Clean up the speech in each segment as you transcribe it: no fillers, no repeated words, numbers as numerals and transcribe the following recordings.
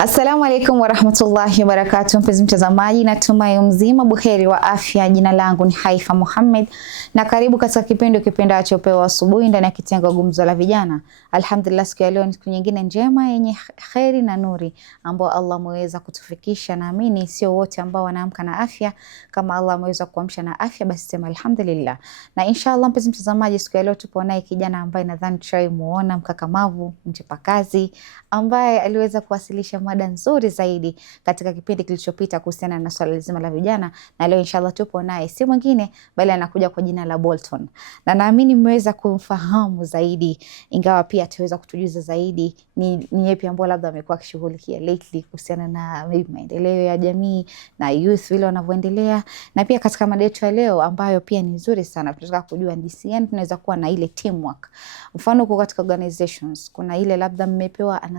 Assalamu alaikum warahmatullahi wabarakatuh. Mpenzi mtazamaji, natumai mzima buheri wa afya. Jina langu ni Haifa Muhammad na karibu katika kipindi kipendacho Pewa Asubuhi ndani ya kitengo Gumzo la Vijana. Alhamdulillah, siku ya leo ni siku nyingine njema yenye kheri na nuri ambao Allah ameweza kutufikisha. Naamini sio wote ambao wanaamka na afya. Kama Allah ameweza kuamsha na afya, basi sema alhamdulillah. Na inshallah, mpenzi mtazamaji, siku ya leo tupo naye kijana ambaye nadhani tutamuona mkakamavu, mchapakazi, ambaye aliweza kuwasilisha mada nzuri zaidi katika kipindi kilichopita kuhusiana na swala zima la vijana, na leo inshallah tupo naye, si mwingine bali anakuja kwa jina la Bolton, na naamini mmeweza kumfahamu zaidi, ingawa pia ataweza kutujuza zaidi ni yapi ambayo labda amekuwa akishughulikia lately kuhusiana na maendeleo ya jamii na youth vile wanavyoendelea, na pia katika mada yetu ya leo ambayo pia ni nzuri sana, tunataka kujua DCN tunaweza kuwa na ile teamwork. Mfano kwa katika organizations kuna ile labda mmepewa an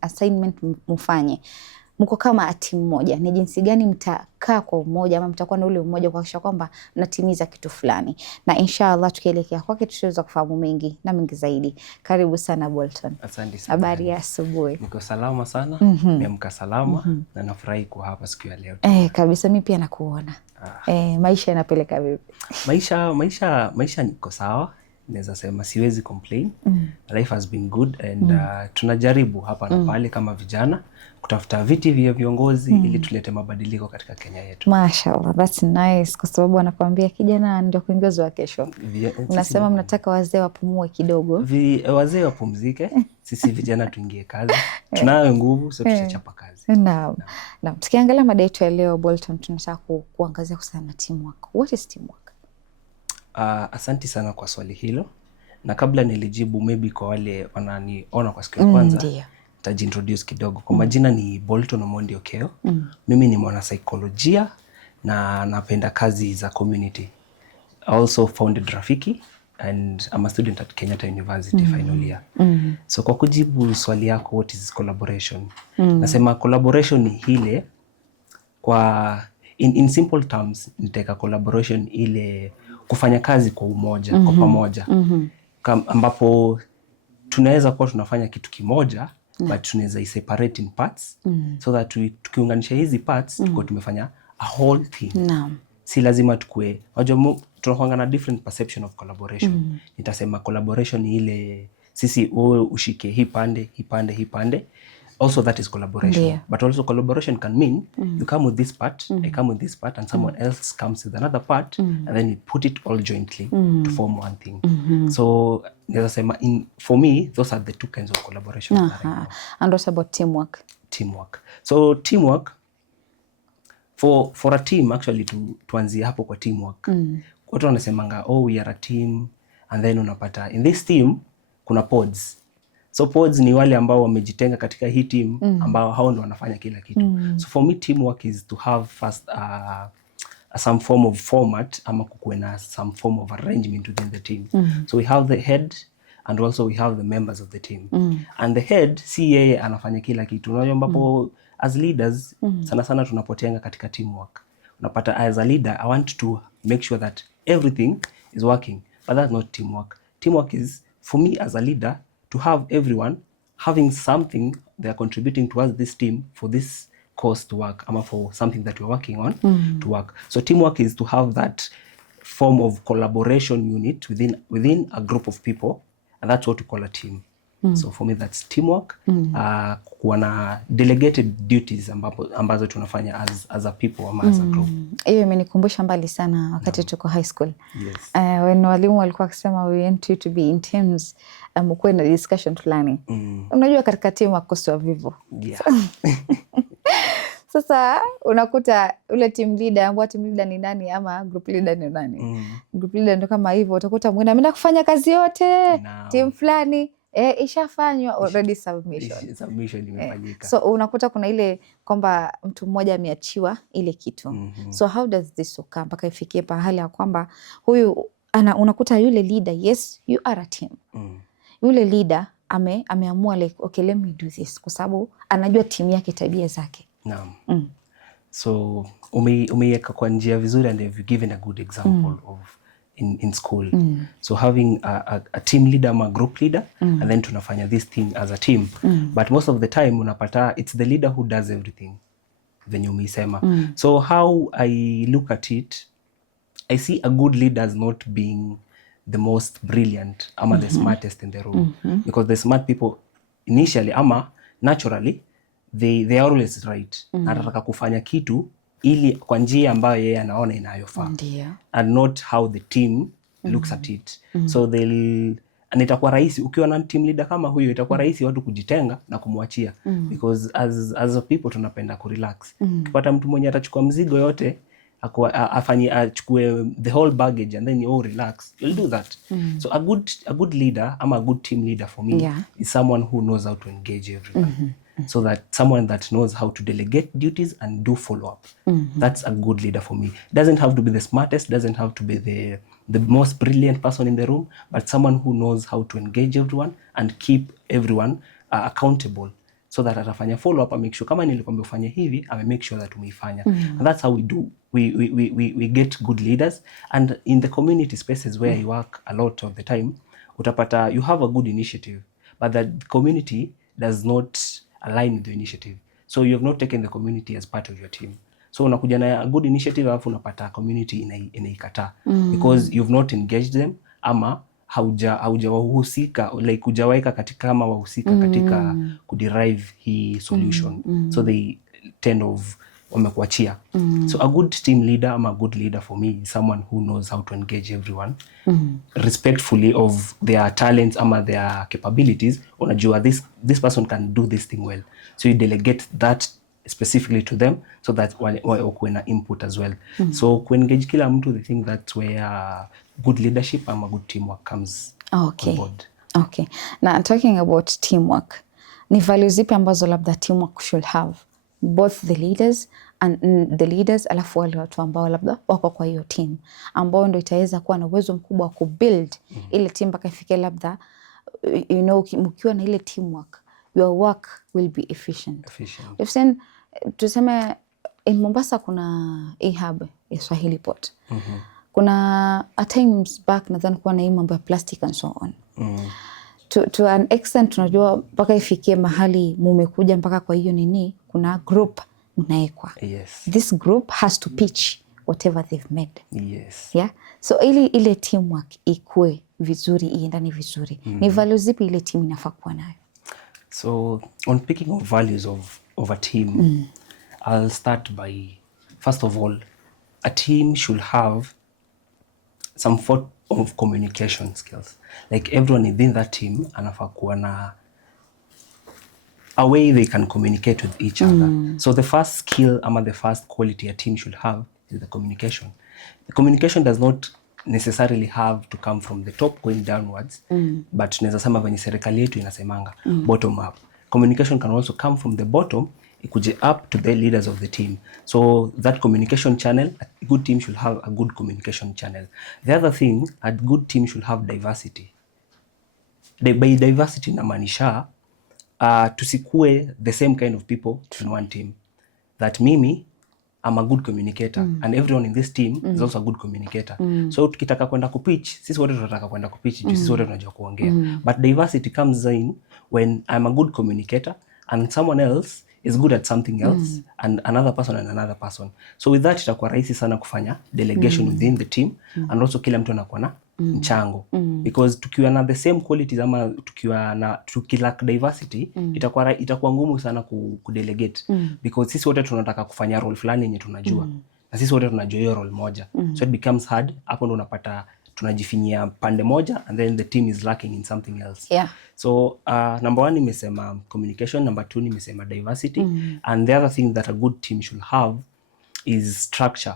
assignment mfanye, mko kama timu moja, ni jinsi gani mtakaa kwa umoja ama mtakuwa na ule umoja kuhakikisha kwamba mnatimiza kitu fulani. Na inshallah tukielekea kwake tutaweza kufahamu mengi na mengi zaidi. Karibu sana Bolton. Asante sana. Habari ya asubuhi? Niko salama sana. Niamka salama na nafurahi kuwa hapa siku ya leo. Kabisa, mimi pia nakuona. Maisha yanapeleka vipi? Maisha niko sawa. Naweza sema siwezi complain. Life has been good and tunajaribu hapa na pale kama vijana kutafuta viti vya viongozi ili tulete mabadiliko katika Kenya yetu. Mashallah, that's nice, kwa sababu anakuambia kijana ndio kiongozi wa kesho. Unasema mnataka wazee wapumue kidogo. Wazee wapumzike, sisi vijana tuingie kazi. Tunayo nguvu, so tutachapa kazi. Naam. Tukiangalia mada yetu ya leo Bolton, tunataka kuangazia kuhusiana na teamwork. What is teamwork? Asanti sana kwa swali hilo, na kabla nilijibu, maybe kwa wale wananiona kwa siku ya kwanza, nitajiintroduce kidogo. Kwa majina ni Bolton Omondi Okeo. Mimi ni mwana saikolojia na napenda kazi za community. I also founded Rafiki and I'm a student at Kenyatta University final year. So kwa kujibu swali yako, what is collaboration? Nasema collaboration ni ile, kwa in simple terms, nitaka collaboration ile kufanya kazi kwa umoja, kwa pamoja. Ambapo tunaweza kuwa tunafanya kitu kimoja, but tunaweza iseparate in parts, so that tukiunganisha hizi parts tuko tumefanya a whole thing. Si lazima tukue, wajua tunakuanga na different perception of collaboration. Nitasema collaboration ni ile sisi wewe ushike hii pande. Also that is collaboration. But also collaboration can mean you come with this part, I come with this part, and someone else comes with another part, and then we put it all jointly to form one thing. So for me, those are the two kinds of collaboration. And what about teamwork? So teamwork, for a team, actually, tuanzie hapo kwa teamwork. Watu wanasemanga, we are a team, and then unapata in this team kuna pods. So pods ni wale ambao wamejitenga katika hii team, ambao hao ndio wanafanya kila kitu. So for me, teamwork is to have first some form of format, ama kukuwe na some form of arrangement within the team. So we have the head and also we have the members of the team. And the head si yeye anafanya kila kitu. Unajua ambapo as leaders sana sana tunapotenga katika teamwork. Unapata as a leader, I want to make sure that everything is working, but that's not teamwork. Teamwork is, for me as a leader, to have everyone having something they are contributing towards this team for this cause to work, or for something that we're working on to work. So teamwork is to have that form of collaboration unit within a group of people, and that's what we call a team. So for me that's teamwork. Kuwa na delegated duties ambazo tunafanya as a people ama as a group. Hiyo imenikumbusha mbali sana wakati tuko high school. When walimu walikuwa wakisema we want you to be in teams, mkuwe na discussion fulani. Unajua katika timu akosi vivo. Sasa unakuta ule team leader, ambao team leader ni nani ama group leader ni nani? Group leader ndio kama hivyo, utakuta mwingine ameenda kufanya kazi yote, team fulani ishafanywa already, submission imefanyika. So unakuta kuna ile kwamba mtu mmoja ameachiwa ile kitu. So how does this occur mpaka ifikie pahali ya kwamba huyu unakuta yule leader, yes you are a team, yule leader ameamua like okay, let me do this, kwa sababu anajua timu yake tabia zake. So umeiweka kwa njia vizuri, and you've given a good example of in school. So having a team leader ama group leader and then tunafanya this thing as a team. But most of the time unapata it's the leader who does everything venye umeisema. So how I look at it, I see a good leader as not being the most brilliant ama the smartest in the room, because the smart people initially ama naturally they are always right. Anataka kufanya kitu ili kwa njia ambayo yeye anaona inayofaa, and not how the team looks at it. So and itakuwa rahisi ukiwa na team leader kama huyo, itakuwa rahisi watu kujitenga na kumwachia, because as a people tunapenda kurelax. Ukipata mtu mwenye atachukua mzigo yote achukue the whole baggage and then you all relax, you'll do that. So a good leader ama a good team leader for me is someone who knows how to engage everyone. So that someone that knows how to delegate duties and do follow-up. That's a good leader for me. Doesn't have to be the smartest, doesn't have to be the most brilliant person in the room, but someone who knows how to engage everyone and keep everyone accountable, so that atafanya follow-up, make sure kama nilikwambia ufanye hivi, make sure that umeifanya. And that's how we do. We get good leaders. And in the community spaces where I work a lot of the time, utapata you have a good initiative, but the community does not align with the initiative. So you have not taken the community as part of your team. So unakuja na a good initiative alafu unapata community inaikataa because you've not engaged them ama haujawahusika, like hujawaeka katika kama wahusika katika kuderive hii solution. So they tend of wamekuachia. So a good team leader ama a good leader for me is someone who knows how to engage everyone respectfully of their talents ama their capabilities. Unajua this person can do this thing well, so you delegate that specifically to them so that wakuwe na input as well. So kuengage kila mtu, I think that's where good leadership ama good teamwork comes on board. Okay. Now talking about teamwork, ni values zipi ambazo labda teamwork should have, both the leaders and the leaders, alafu wale watu ambao labda wako kwa hiyo team ambao ndio itaweza kuwa na uwezo mkubwa wa kubuild ile team mpaka ifike labda mkiwa na ile teamwork, your work will be efficient. You've seen, tuseme in Mombasa kuna hub ya Swahili Port. Kuna at times back nadhani kuwa na hii mambo ya plastic and so on. To an extent tunajua mpaka ifikie mahali mumekuja mpaka kwa hiyo nini, kuna group mnaekwa. This group has to pitch whatever they've made. Yeah? So ile teamwork ikue vizuri, iendane vizuri. Ni values zipi ile team inafaa kuwa nayo? So on picking of values of a team, I'll start by, first of all, a team should have some form of communication skills. Like everyone within that team anafaa kuwa na a way they can communicate with each other. So the first skill ama the first quality a team should have is the communication. The communication does not necessarily have to come from the top going downwards, but tunaweza sema venye serikali yetu inasemanga bottom up. Communication can also come from the bottom ikuje up to the leaders of the team. So that communication channel, a good team should have a good communication channel. The other thing, a good team should have diversity. By diversity namaanisha tusikue the same kind of people in one team. That mimi, I'm a good communicator and everyone in this team is also a good communicator. So tukitaka kwenda kupitch, sisi wote tunataka kwenda kupitch, sisi wote tunajua kuongea. But diversity comes in when I'm a good communicator and someone else is good at something else and another person. So with that itakuwa rahisi sana kufanya delegation within the team and also kila mtu anakuwa na mchango. Because tukiwa na the same qualities ama tukilack diversity itakuwa ngumu sana kudelegate. Because sisi wote tunataka kufanya role fulani yenye tunajua. Na sisi wote tunajua hiyo role moja. So it becomes hard. Hapo ndo unapata tunajifinyia pande moja and then the team is lacking in something else. So number 1 nimesema communication, number 2 nimesema diversity, and the other thing that a good team should have is structure.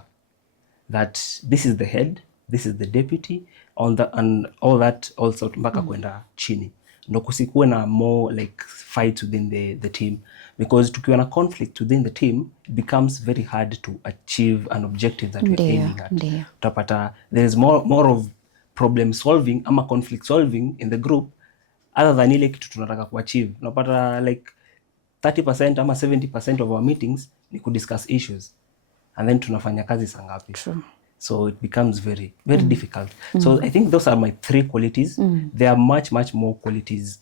That this is the head, this is the deputy, and all that also mpaka kwenda chini. Ndo kusikuwe na more like fights within the team, because tukiwa na conflict within the team it becomes very hard to achieve an objective that we're aiming at. Utapata there is more of problem solving ama conflict solving in the group other than ile kitu tunataka kuachieve. Unapata like 30% ama 70% of our meetings ni kudiscuss issues and then tunafanya kazi saa ngapi? So it becomes very difficult. So I think those are my 3 qualities. There are much more qualities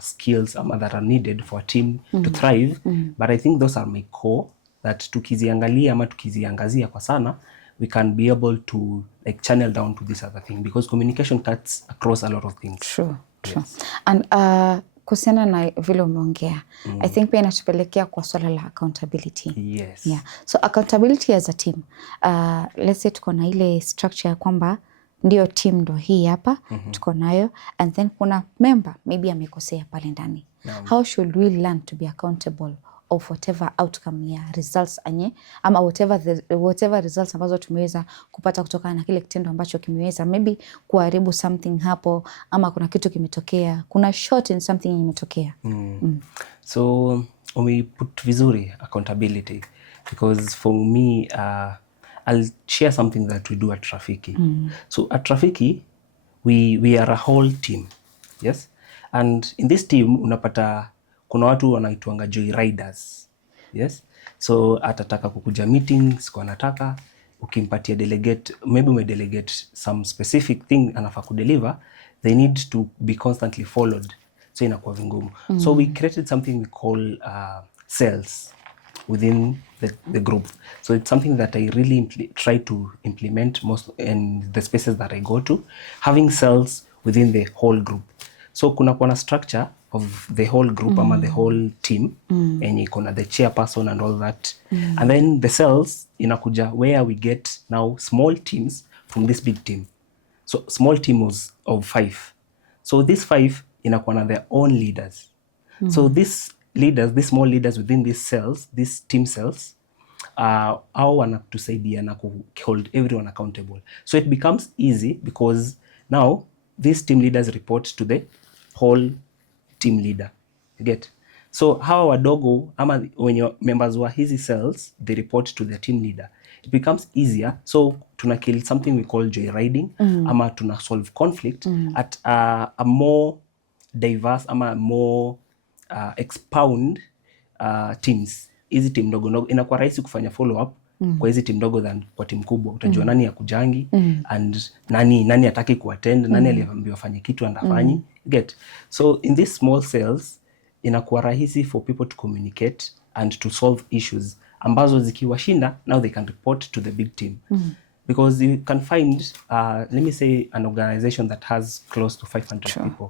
skills that are needed for a team to thrive, but I think those are my core that tukiziangalia ama tukiziangazia kwa sana, we can be able to like channel down to this other thing, because communication cuts across a lot of things. True. And kuhusiana na vile umeongea, I think pia inatupelekea kwa swala la accountability. Yes. Yeah. So accountability as a team. Let's say tuko na ile structure ya kwamba ndio team ndo hii hapa, tuko nayo, and then kuna member maybe amekosea pale ndani. How should we learn to be accountable of whatever outcome ya results ama whatever results ambazo tumeweza kupata kutokana na kile kitendo ambacho kimeweza maybe kuharibu something hapo, ama kuna kitu kimetokea, kuna short in something imetokea. So we put vizuri accountability, because for me I'll share something that we do at Rafiki. So at Rafiki we are a whole team. Yes, and in this team unapata kuna watu wanaitwanga joy riders. Yes, so atataka kukuja meetings kwa nataka, ukimpatia delegate, maybe umedelegate some specific thing anafaa kudeliver, they need to be constantly followed, so inakuwa vingumu. So we created something we call cells within the group. So it's something that I really try to implement most in the spaces that I go to, having cells within the whole group. So kuna kuwa na structure of the whole group ama the whole team, enye kuna the chairperson and all that, and then the cells inakuja where we get now small teams from this big team. So small team was of 5, so these 5 inakuwa na their own leaders. So these leaders, these small leaders within these cells, these team cells, au wanatusaidia na ku hold everyone accountable. So it becomes easy because now these team leaders report to the whole team leader. You get? So hawa wadogo ama wenye members wa hizi cells, they report to the team leader. It becomes easier. So tuna kill something we call joyriding, ama tuna solve conflict at a more diverse ama more expound teams. Hizi team ndogo ndogo inakuwa rahisi kufanya follow up kwa hizi team ndogo than kwa team kubwa. Utajua nani ya kujangi and nani hataki kuattend, nani aliambiwa afanye kitu andafanyi. Get? So in these small cells inakuwa rahisi for people to communicate and to solve issues ambazo zikiwashinda, now they can report to the big team. Because you can find let me say an organization that has close to 500 people.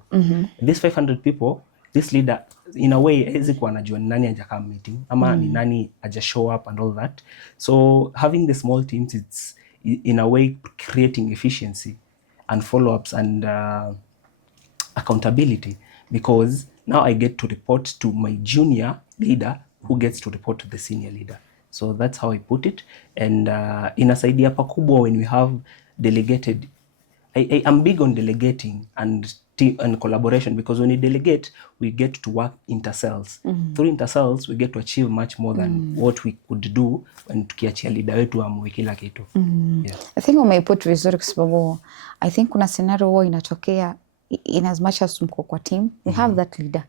These 500 people, this leader in a way hawezi kuwa anajua ni nani hajakaa meeting ama ni nani haja show up and all that. So having the small teams, it's in a way creating efficiency and follow-ups and accountability, because now I get to report to my junior leader who gets to report to the senior leader. So that's how I put it, and inasaidia pakubwa when we have delegated. I'm big on delegating and collaboration, because when you delegate, we get to work intercells. Through intercells, we get to achieve much more than what we could do when tukiachia leader wetu amwe kila kitu. Yeah. I think umeiput vizuri kwa sababu I think kuna scenario huwa inatokea in as much as mko kwa team, we have that leader.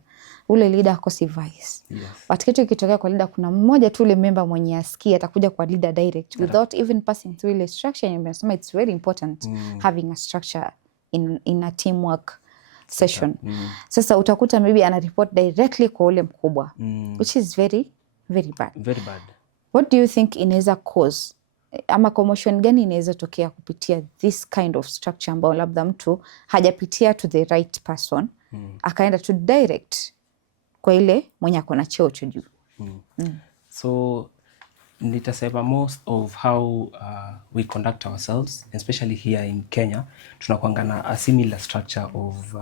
Ule leader akosi vice. Yes. But kitu ikitokea kwa leader, kuna mmoja tu ule member mwenye asikia atakuja kwa leader direct without even passing through ile structure. Nimesema it's very important having a structure in a teamwork session. Sasa utakuta maybe ana report directly kwa ule mkubwa, which is very very bad. Very bad. What do you think inaweza cause ama commotion gani inaweza tokea kupitia this kind of structure ambao labda mtu hajapitia to the right person, akaenda to direct kwa ile mwenye ako na cheo cha juu? So nitasema most of how we conduct ourselves, especially here in Kenya, tunakuanga na a similar structure of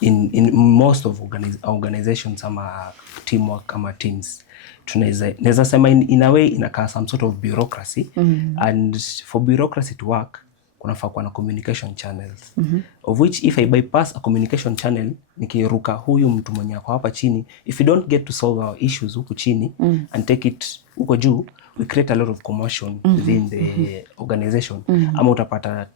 in most of organizations ama teamwork ama teams. Tunaweza sema in a way inakaa some sort of bureaucracy, and for bureaucracy to work kunafaa kuwa na communication channels, of which if I bypass a communication channel, nikiruka huyu mtu mwenye ako hapa chini, if we don't get to solve our issues huku chini and take it huko juu, we create a lot of commotion within the organization. Ama utapata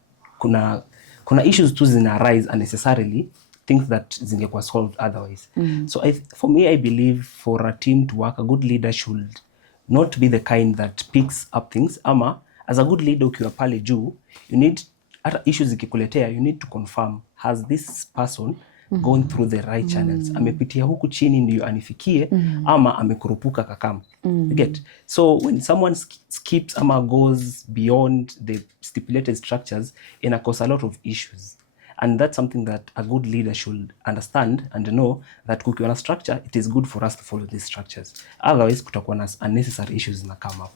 kuna issues tu zina arise unnecessarily, things that zingekuwa solved otherwise. So for me, I believe for a team to work, a good leader should not be the kind that picks up things ama as a good leader ukiwa pale juu, you need, hata issues ikikuletea, you need to confirm, has this person gone through the right channels? Amepitia huku chini ndio anifikie, ama amekurupuka kakam. You get? So when someone skips ama goes beyond the stipulated structures, ina cause a lot of issues. And that's something that a good leader should understand and know that kukiwa na structure, it is good for us to follow these structures. Otherwise, kutakuwa na unnecessary issues na come up.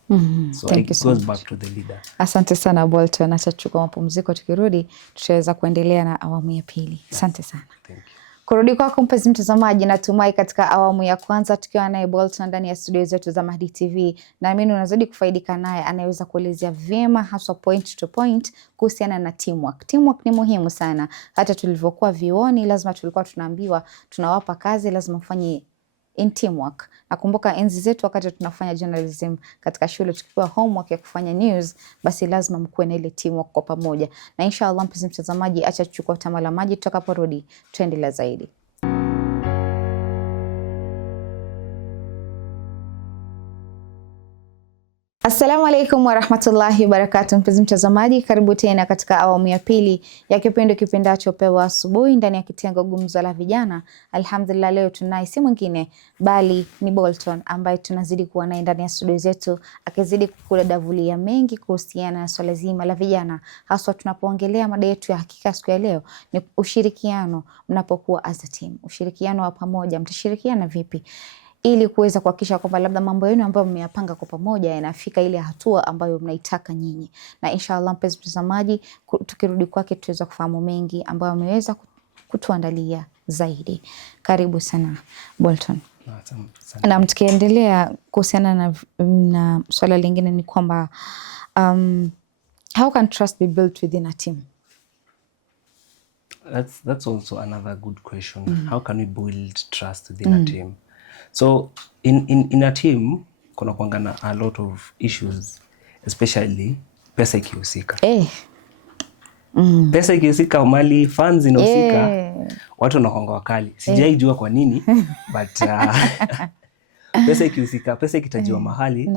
So it goes back to the leader. Asante sana Bolton. Acha tuchukue mapumziko, tukirudi tutaweza kuendelea na awamu ya pili. Asante sana. Thank you. Kurudi kwako mpenzi mtazamaji, natumai katika awamu ya kwanza tukiwa naye Bolton ndani ya studio zetu za Mahdi TV, naamini unazidi kufaidika naye. Anaweza kuelezea vyema haswa point to point kuhusiana na teamwork. Teamwork ni muhimu sana. Hata tulivyokuwa vioni, lazima tulikuwa tunaambiwa tunawapa kazi, lazima ufanye in teamwork. Nakumbuka enzi zetu wakati tunafanya journalism katika shule, tukipewa homework ya kufanya news, basi lazima mkuwe na ile teamwork kwa pamoja. Na inshallah mpenzi mtazamaji, acha tuchukue tama la maji, tutakaporudi tuendelea zaidi. Assalamu alaikum warahmatullahi wabarakatuh. Mpenzi mtazamaji, karibu tena katika awamu ya pili ya kipindi kipendacho Pewa Asubuhi ndani ya kitengo Gumzo la Vijana. Alhamdulillah, leo tunaye si mwingine bali ni Bolton ambaye tunazidi kuwa naye ndani ya studio zetu, akizidi kukudadavulia mengi kuhusiana na swala zima la vijana, haswa tunapoongelea mada yetu ya hakika siku ya leo ni ushirikiano mnapokuwa as a team. Ushirikiano wa pamoja, mtashirikiana vipi ili kuweza kuhakikisha kwamba labda mambo yenu ambayo mmeyapanga kwa pamoja yanafika ile hatua ambayo mnaitaka nyinyi. Na inshallah mpenzi mtazamaji, tukirudi kwake tutaweza kufahamu mengi ambayo ameweza kutuandalia zaidi. Karibu sana Bolton. Na tukiendelea kuhusiana na swala lingine ni kwamba how can trust be built within a team? That's also another good question. How can we build trust within a team? So in a team kuna kuangana a lot of issues, especially pesa ikihusika. Pesa ikihusika, mali funds inahusika, watu wanakuanga wakali. Sijaijua kwa nini but pesa ikihusika, pesa ikitajiwa mahali,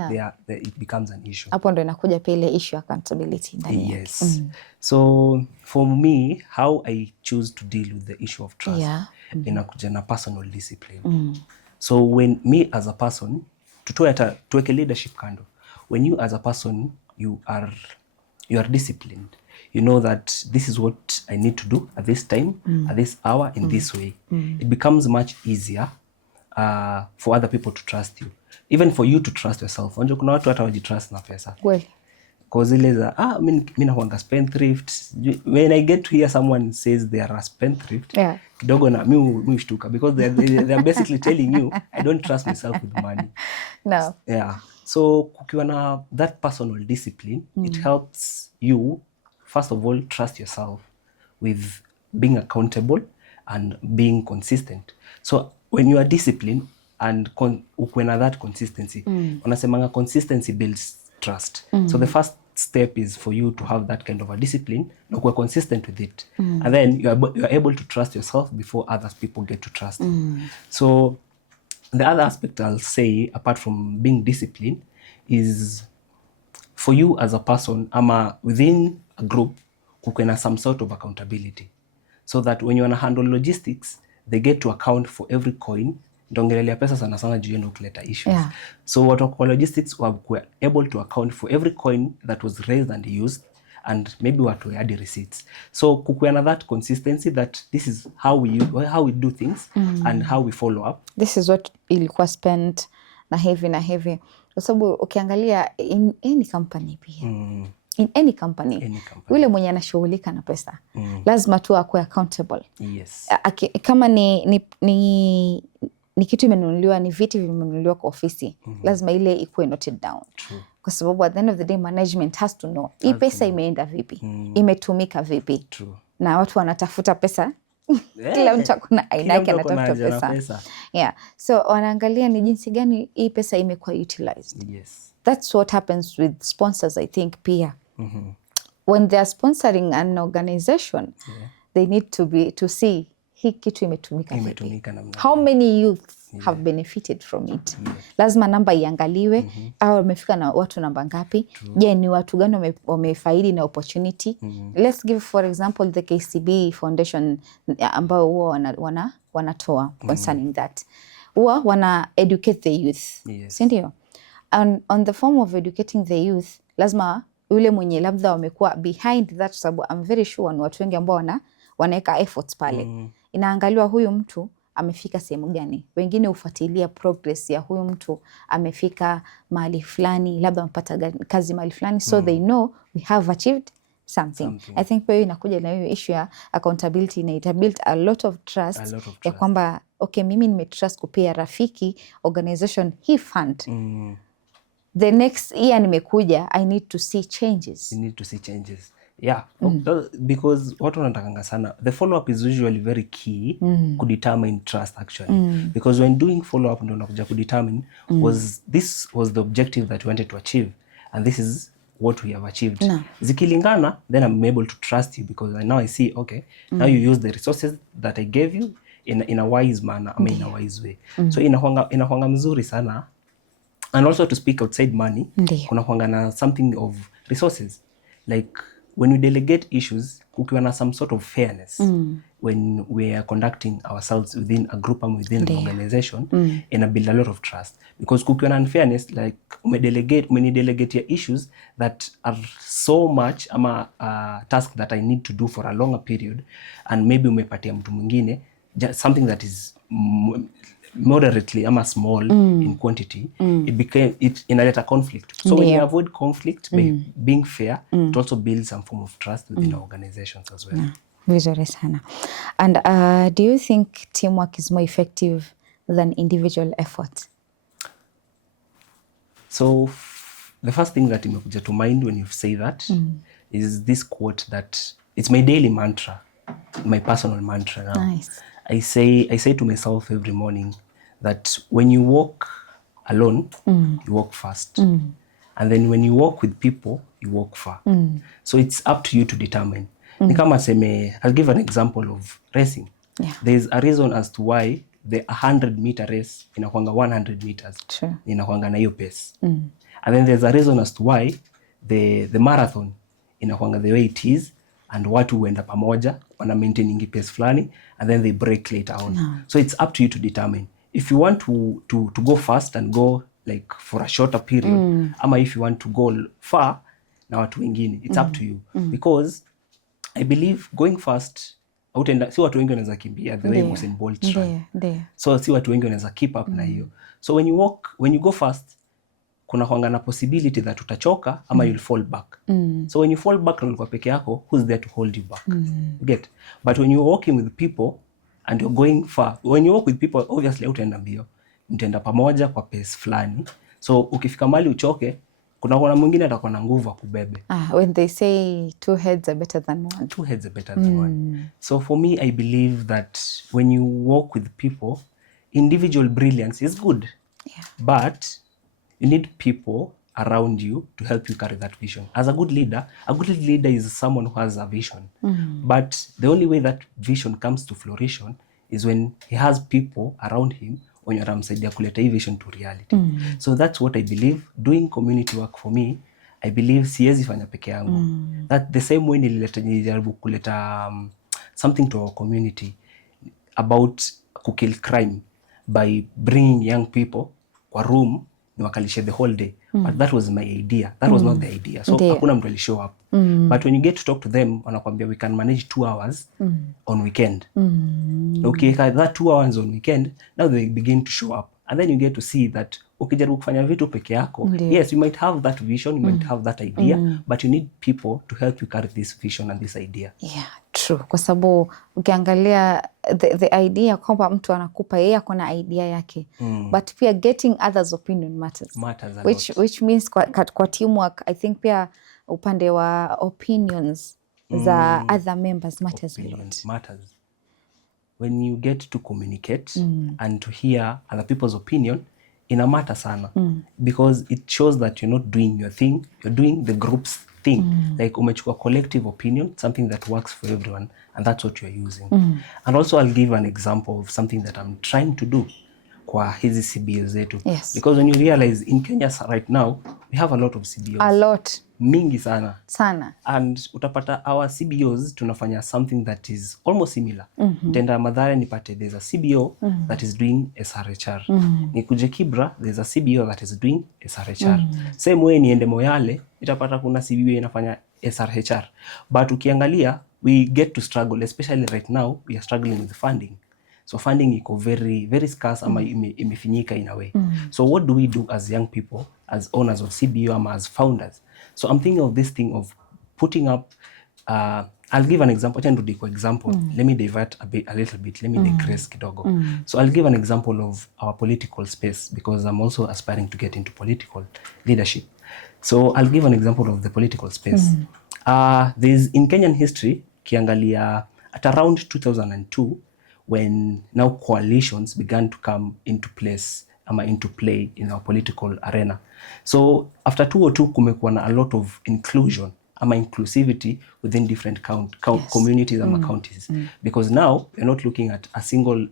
it becomes an issue. Hapo ndo inakuja pia ile issue accountability ndani yake. Yes. So for me, how I choose to deal with the issue of trust, inakuja na personal discipline. So when me as a person, tuweke leadership kando, when you as a person, you are disciplined, you know that this is what I need to do at this time, at this hour, in this way, it becomes much easier for other people to trust you, even for you to trust yourself. Unajua kuna watu hata wajitrust na pesa. Cause ile za mimi nakuanga spendthrift. When I get to hear someone says they are a spendthrift, kidogo na mimi ushtuka, because they are basically telling you I don't trust myself with money. No. Yeah. So kukiwa na that personal discipline, it helps you first of all trust yourself with being accountable and being consistent. So when you are disciplined and ukiwa na that consistency, wanasemanga consistency builds trust. So the first step is for you to have that kind of a discipline, na kuwa consistent with it, and then you are able to trust yourself before other people get to trust you. So the other aspect I'll say, apart from being disciplined, is for you as a person, ama within a group, kukuwe na some sort of accountability, so that when you wanna handle logistics, they get to account for every coin. Ndongelelea pesa sana sana juu ndo kuleta issues. So watu kwa logistics were able to account for every coin that was raised and used, and maybe watu add receipts. So kukuwa na that consistency that this is how we do things and how we follow up. This is what ilikuwa spent na heavy. Kwa sababu ukiangalia in any company pia. In any company. Yule mwenye anashughulika na pesa lazima tu akuwe accountable. Yes. Kama ni kitu imenunuliwa, ni viti vimenunuliwa kwa ofisi, lazima ile ikuwe noted down. True. Kwa sababu at the end of the day management has to know hii pesa imeenda vipi, imetumika vipi. True. Na watu wanatafuta pesa. Kila mtu kuna aina yake anatafuta pesa. Yeah. So wanaangalia ni jinsi gani hii pesa imekuwa utilized. Yes. That's what happens with sponsors, I think pia. When they are sponsoring an organization, they need to see hii kitu imetumika vipi. How many youth have benefited from it. Lazima namba iangaliwe, au wamefika na watu namba ngapi? Je, ni watu gani wamefaidi na opportunity? Let's give for example the KCB Foundation ambao huwa wanatoa concerning that. Huwa wana educate the youth. Si ndio? And on the form of educating the youth, lazima yule mwenye labda wamekuwa behind that, sababu I'm very sure ni watu wengi ambao wanaweka efforts pale. Inaangaliwa huyu mtu amefika sehemu gani. Wengine ufuatilia progress ya huyu mtu amefika mahali fulani, labda amepata kazi mahali fulani, so they know we have achieved something. I think pia inakuja na hiyo issue ya accountability, na it built a lot of trust ya kwamba okay, mimi nimetrust kupea rafiki organization hii fund. The next year nimekuja, I need to see changes. You need to see changes. Yeah, because watu wanatakanga sana. The follow up is usually very key to determine trust actually. Because when doing follow up ndio unakuja ku determine this was the objective that we wanted to achieve and this is what we have achieved. Zikilingana, then I'm able to trust you because now I see okay, now you use the resources that I gave you in a wise manner, I mean in a wise way. So inakuanga mzuri sana. And also to speak outside money, kuna kuanga na something of resources. Like when we delegate issues, kukiwa na some sort of fairness when we are conducting ourselves within a group and within an organization, and build a lot of trust. Because kukiwa na unfairness, like when you delegate your issues that are so much ama task that I need to do for a longer period, and maybe umepatia mtu mwingine something that is moderately ama small in quantity, it inaleta conflict. So when you avoid conflict by being fair, it also builds some form of trust within organizations as well. Vizuri sana. And do you think teamwork is more effective than individual effort? So the first thing that imekuja to mind when you say that is this quote that it's my daily mantra, my personal mantra now. Nice. I say to myself every morning that when you walk alone, you walk fast. And then when you walk with people, you walk far. So it's up to you to determine. Ni kama seme, I'll give an example of racing. There's a reason as to why the 100-meter race inakuanga 100 meters. Inakuanga na hiyo pace. And then there's a reason as to why the marathon inakuanga the way it is, and watu huenda pamoja wana maintaining pace fulani and then they break later on. So it's up to you to determine if you want to go fast and go like for a shorter period, ama if you want to go far na watu wengine, it's up to you. Because I believe going fast, si watu wengi wanaweza kimbia the way Usain Bolt run. So si watu wengi wanaweza keep up na hiyo. So when you go fast, kuna huanga na possibility that utachoka ama you'll fall back. So when you fall back na ulikuwa peke yako, who's there to hold you back? You get? But when you're walking with people and you're going far, when you walk with people, obviously utaenda mbio. Mtaenda pamoja kwa pace fulani. So ukifika mahali uchoke, kuna mwingine atakuwa na nguvu akubebe. When they say two heads are better than one. Two heads are better than one. So for me, I believe that when you walk with people, individual brilliance is good. But you need people around you to help you carry that vision. As a good leader is someone who has a vision. But the only way that vision comes to flourishing is when he has people around him when you're msaidia kuleta hii vision to reality. So that's what I believe. Doing community work for me, I believe siwezi fanya peke yangu. That the same way nilijaribu kuleta something to our community about kukill crime by bringing young people kwa room ni wakalishe the whole day. But that was my idea. That was not the idea. So hakuna mtu ali show up. But when you get to talk to them, wanakuambia we can manage 2 hours on weekend. Okay, that 2 hours on weekend, now they begin to show up. And then you get to see that ukijaribu kufanya vitu peke yako, yes, you might have that vision, you might have that idea, but you need people to help you carry this vision and this idea. Yeah, true. Kwa sababu ukiangalia the idea kwamba mtu anakupa yeye ako na idea yake, but pia getting others opinion matters a lot. Which means kwa teamwork, I think pia upande wa opinions za other members matters a lot. Matters. When you get to communicate and to hear other people's opinion, ina matter sana. Because it shows that you're not doing your thing, you're doing the group's thing. Like umechukua collective opinion, something that works for everyone, and that's what you're using. And also I'll give an example of something that I'm trying to do. kwa hizi CBO zetu. Yes. Because when you realize in Kenya right now we have a lot of CBOs. A lot. Mingi sana. Sana. And utapata our CBOs tunafanya something that is almost similar. Nitaenda Mathare nipate there's a CBO that is doing SRHR. Nikuje Kibra there's a CBO that is doing SRHR. Same way niende Moyale nitapata kuna CBO inafanya SRHR. But ukiangalia we get to struggle, especially right now we are struggling with funding. So funding iko very very scarce ama imefinyika in a way. So what do we do as young people, as owners of CBO ama as founders? So I'm thinking of this thing of putting up I'll give an example. Let me divert a little bit. Let me digress kidogo. So I'll give an example of our political space because I'm also aspiring to get into political leadership. So I'll give an example of the political space. There's in Kenyan history, kiangalia at around 2002, when now coalitions began to come into place ama into play in our political arena. So after 2002 kumekuwa na a lot of inclusion ama inclusivity within different communities ama counties. Because now we're not looking at a single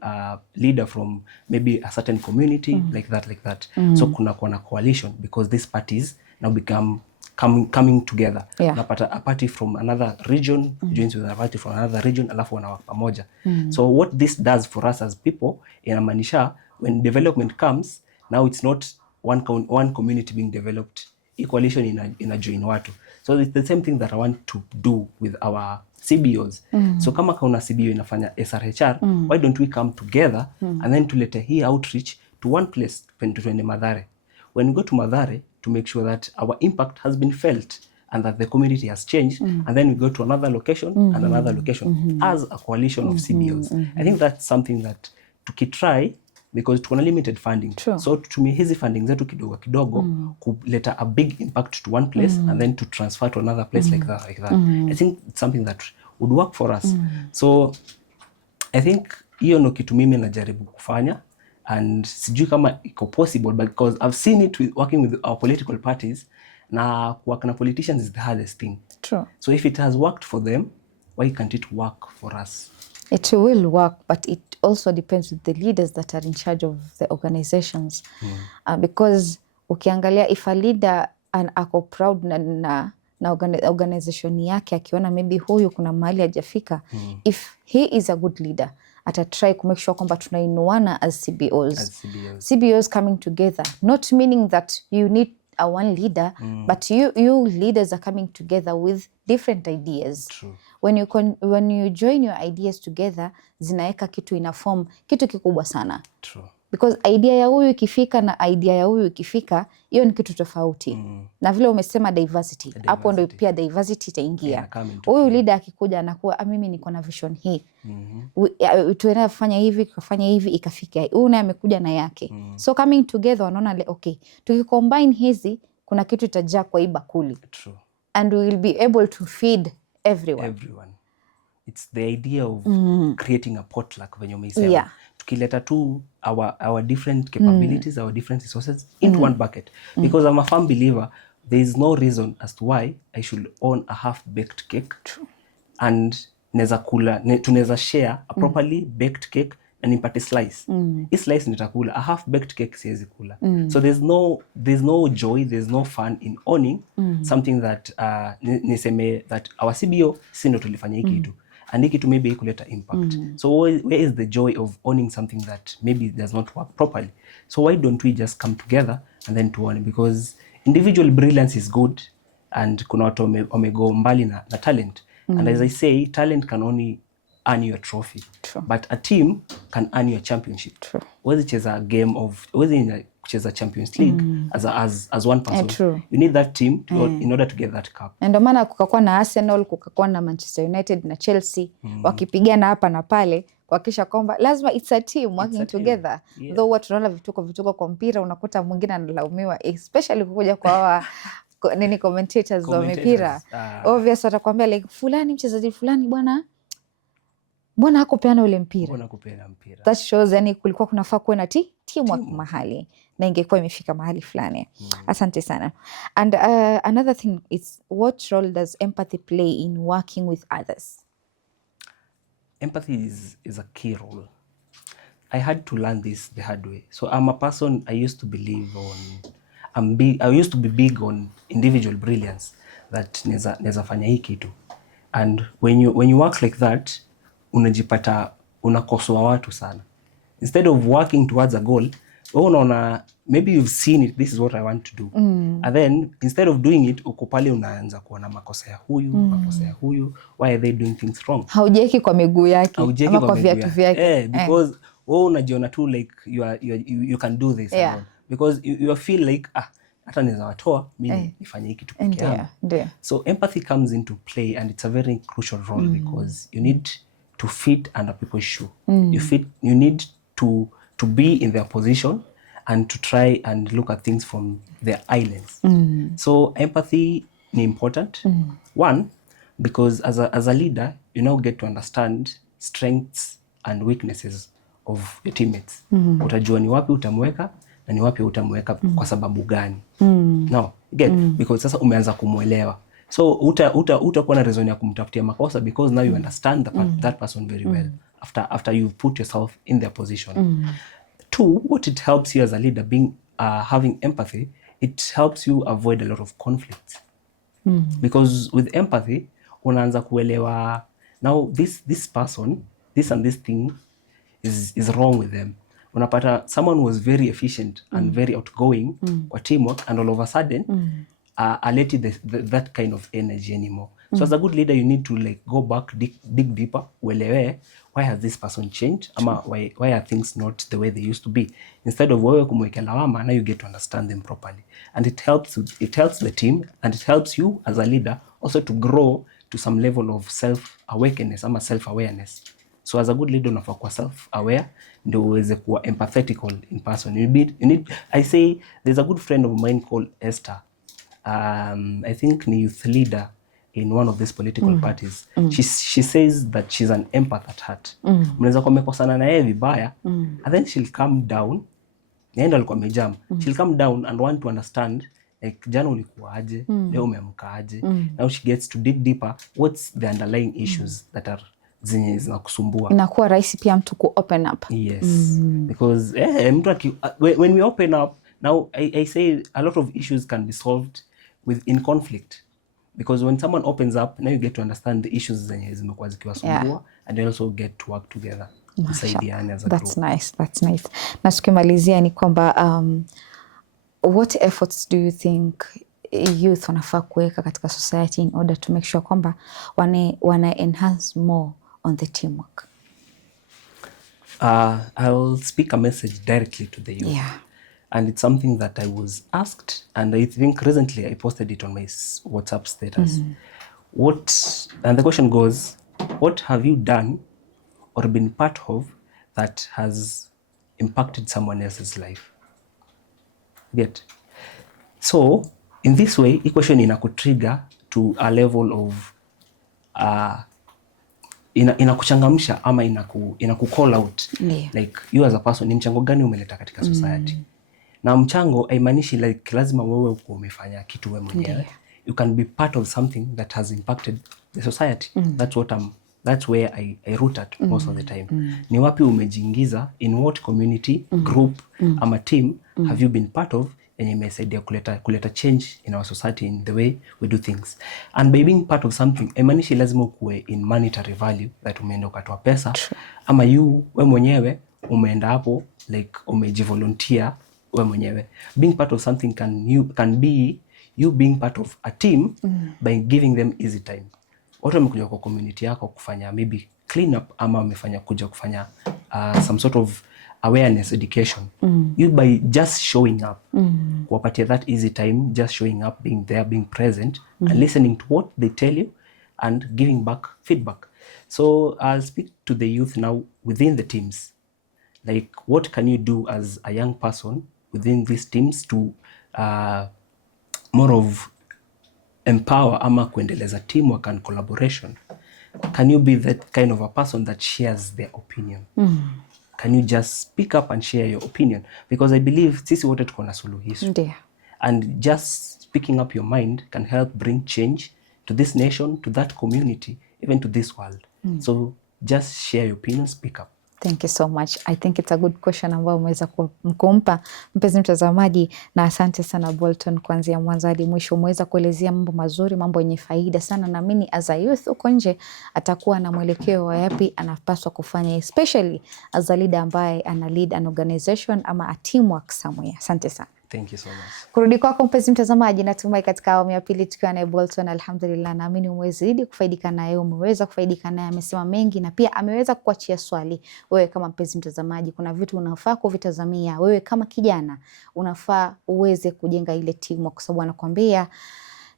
leader from maybe a certain community like that. So kunakuwa na coalition because these parties now become coming together. Napata a party from another region joins with a party from another region alafu wanawaka pamoja. So what this does for us as people inamaanisha when development comes, now it's not one community being developed, coalition ina join watu. So it's the same thing that I want to do with our CBOs. So kama kuna CBO inafanya SRHR, why don't we come together and then tulete hii outreach to one place, tuende Mathare. When we go to Mathare, to make sure that our impact has been felt and that the community has changed, and then we go to another location and another location as a coalition of CBOs. I think that's something that tukitry, because tukona limited funding. True. So tutumie hizi funding zetu kidogo kidogo kuleta a big impact to one place and then to transfer to another place like that. I think it's something that would work for us. So I think hiyo ndo kitu mimi najaribu kufanya, and sijui kama iko possible because I've seen it working with our political parties. Na work na politicians is the hardest thing. True. So if it has worked for them, why can't it work for us? It will work, but it also depends with the leaders that are in charge of the organizations. Because ukiangalia if a leader ako proud na organization yake, akiona maybe huyu kuna mahali hajafika, if he is a good leader, atatry to make sure kwamba tunainuana as CBOs. CBOs coming together, not meaning that you need a one leader, but you leaders are coming together with different ideas. True. When you join your ideas together, zinaeka kitu ina form kitu kikubwa sana. True. Because idea ya huyu ikifika na idea ya huyu ikifika, hiyo ni kitu tofauti. Na vile umesema diversity, hapo ndo pia diversity itaingia. Huyu leader akikuja anakuwa mimi niko na vision hii. Tuenda kufanya hivi ikafika. Huyu naye amekuja na yake. So coming together wanaona okay, tukicombine hizi kuna kitu itajaa kwa hii bakuli. True. And we will be able to feed everyone. It's the idea of creating a potluck venye umeisema. Tukileta tu our different capabilities, our different resources into one bucket. Because I'm a firm believer, there is no reason as to why I should own a half-baked cake. True. And tunaweza share a properly baked cake na nipate slice. Hii slice nitakula, a half-baked cake siwezi kula. So there's no joy, there's no fun in owning something that niseme that our CBO si ndo tulifanya hiki kitu. And hiki kitu maybe ikuleta impact. So where is the joy of owning something that maybe does not work properly? So why don't we just come together and then to own it? Because individual brilliance is good, and kuna watu wamego mbali na talent. And as I say, talent can only earn you a trophy. True. But a team can earn you a championship. True. Huwezi cheza game of, huwezi kucheza Champions League as one person. True. You need that team in order to get that cup. Ndio maana kukakuwa na Arsenal, kukakuwa na Manchester United na Chelsea wakipigana hapa na pale kuhakikisha kwamba lazima it's a team working together. Yeah. Though watu wanaona vituko kwa mpira, unakuta mwingine analaumiwa, especially kukuja kwa hawa commentators wa mpira. Obviously watakwambia like fulani mchezaji fulani bwana hakupeana ule mpira. Bwana kupeana mpira. That shows yani kulikuwa kunafaa kuwa na teamwork mahali na ingekuwa imefika mahali fulani. Asante sana. And another thing is, what role does empathy play in working with others? Empathy is a key role. I had to learn this the hard way. So I'm a person, I used to believe on, I used to be big on individual brilliance, that neza fanya hii kitu. And when you work like that, unajipata unakosoa watu sana. Instead of working towards a goal, unaona maybe you've seen it, this is what I want to do. And then instead of doing it, uko pale unaanza kuona makosa ya huyu, makosa ya huyu, why are they doing things wrong? Haujeki kwa miguu yake ama kwa viatu vyake. Because unajiona tu like you can do this alone. Because you feel like hata naweza watoa mimi nifanye hiki kitu peke yangu. So empathy comes into play, and it's a very crucial role because you need to fit under people's shoe. You need to be in their position and to try and look at things from their islands. So empathy is important. One, because as a leader, you now get to understand strengths and weaknesses of your teammates. Utajua ni wapi utamweka na ni wapi utamweka kwa sababu gani. No, because sasa umeanza kumuelewa. So utakuwa na reason ya kumtafutia makosa, because now you understand that person very well after you put yourself in their position. Two, what it helps you as a leader, being having empathy, it helps you avoid a lot of conflicts. Because with empathy, unaanza kuelewa, now this person, this and this thing is wrong with them. Unapata someone was very efficient and very outgoing kwa teamwork, and all of a sudden aleti that kind of energy anymore. So as a good leader, you need to like go back, dig deeper, uelewe why has this person changed, ama why are things not the way they used to be. Instead of wewe kumwekea lawama, now you get to understand them properly, and it helps the team, and it helps you as a leader also to grow to some level of self-awareness ama self-awareness. So as a good leader, unafaa kuwa self-aware ndio uweze kuwa empathetical in person. You need, I say there's a good friend of mine called Esther. I think ni youth leader in one of these political parties. She says that she's an empath at heart. Mnaweza kuwa mmekosana na yeye vibaya, and then she'll come down. Yeye alikuwa amejam. She'll come down and want to understand, like, jana ulikuwaje, leo umeamkaaje. Now she gets to dig deeper, what's the underlying issues that are zinakusumbua. Inakuwa rahisi pia mtu ku open up. Yes. Because mtu when we open up, now I say a lot of issues can be solved in conflict. Because when someone opens up, now you get to understand the issues zenye zimekuwa zikiwasumbua, and you also get to work together. Kusaidiana as a group. That's nice. Na tukimalizia ni kwamba what efforts do you think youth wanafaa kuweka katika society in order to make sure kwamba wana enhance more on the teamwork? I'll speak a message directly to the youth. And it's something that I was asked, and I think recently I posted it on my WhatsApp status. And the question goes, what have you done or been part of that has impacted someone else's life? So in this way, hii question inakutrigger to a level of inakuchangamsha ama inaku call out. Like you as a person, ni mchango gani umeleta katika society? Na mchango haimaanishi like lazima wewe uko umefanya kitu wewe mwenyewe. You can be part of something that has impacted the society. That's where I root at most of the time. Ni wapi umejiingiza, in what community, group, ama team have you been part of, yenye imesaidia kuleta change in our society in the way we do things. And by being part of something, haimaanishi lazima ukuwe in monetary value, that umeenda ukatoa pesa, ama we mwenyewe umeenda hapo like umejivolunteer we mwenyewe. Being part of something can be you being part of a team by giving them easy time. Watu wamekuja kwa community yako kufanya maybe clean up, ama wamefanya kuja kufanya some sort of awareness education. You by just showing up, kuwapatia that easy time, just showing up, being there, being present, and listening to what they tell you and giving back feedback. So I'll speak to the youth now within the teams. Like, what can you do as a young person within these teams to more of empower ama kuendeleza teamwork and collaboration? Can you be that kind of a person that shares their opinion? Can you just speak up and share your opinion? Because I believe sisi wote tuko na suluhisho. And just speaking up your mind can help bring change to this nation, to that community, even to this world. So just share your opinion, speak up. Thank you so much. I think it's a good question ambayo umeweza kumpa mpenzi mtazamaji, na asante sana Bolton, kuanzia mwanzo hadi mwisho umeweza kuelezea mambo mazuri, mambo yenye faida sana. Naamini as a youth uko nje atakuwa na mwelekeo wa yapi anapaswa kufanya, especially as a leader ambaye ana lead an organization ama a teamwork somewhere. Asante sana. Thank you so much. Kurudi kwako mpenzi mtazamaji, natumai katika awamu ya pili tukiwa naye Bolton, alhamdulillah, naamini umezidi kufaidika naye, umeweza kufaidika naye, amesema mengi na pia ameweza kuachia swali. Wewe kama mpenzi mtazamaji, kuna vitu unafaa kuvitazamia. Wewe kama kijana unafaa uweze kujenga ile timu, kwa sababu anakuambia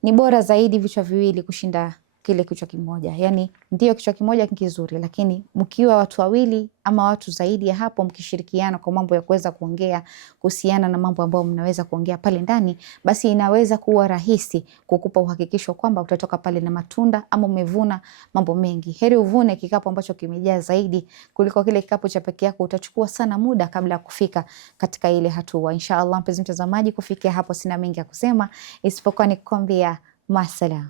ni bora zaidi vichwa viwili kushinda kile kichwa kimoja. Yani ndio kichwa kimoja kizuri, lakini mkiwa watu wawili ama watu zaidi ya hapo, mkishirikiana kwa mambo ya kuweza kuongea kuhusiana na mambo ambayo mnaweza kuongea pale ndani, basi inaweza kuwa rahisi kukupa uhakikisho kwamba utatoka pale na matunda ama umevuna mambo mengi. Heri uvune kikapu ambacho kimejaa zaidi kuliko kile kikapu cha peke yako. Utachukua sana muda kabla ya kufika katika ile hatua. Inshallah mpenzi mtazamaji, kufikia hapo sina mengi ya kusema isipokuwa ni kukwambia masala.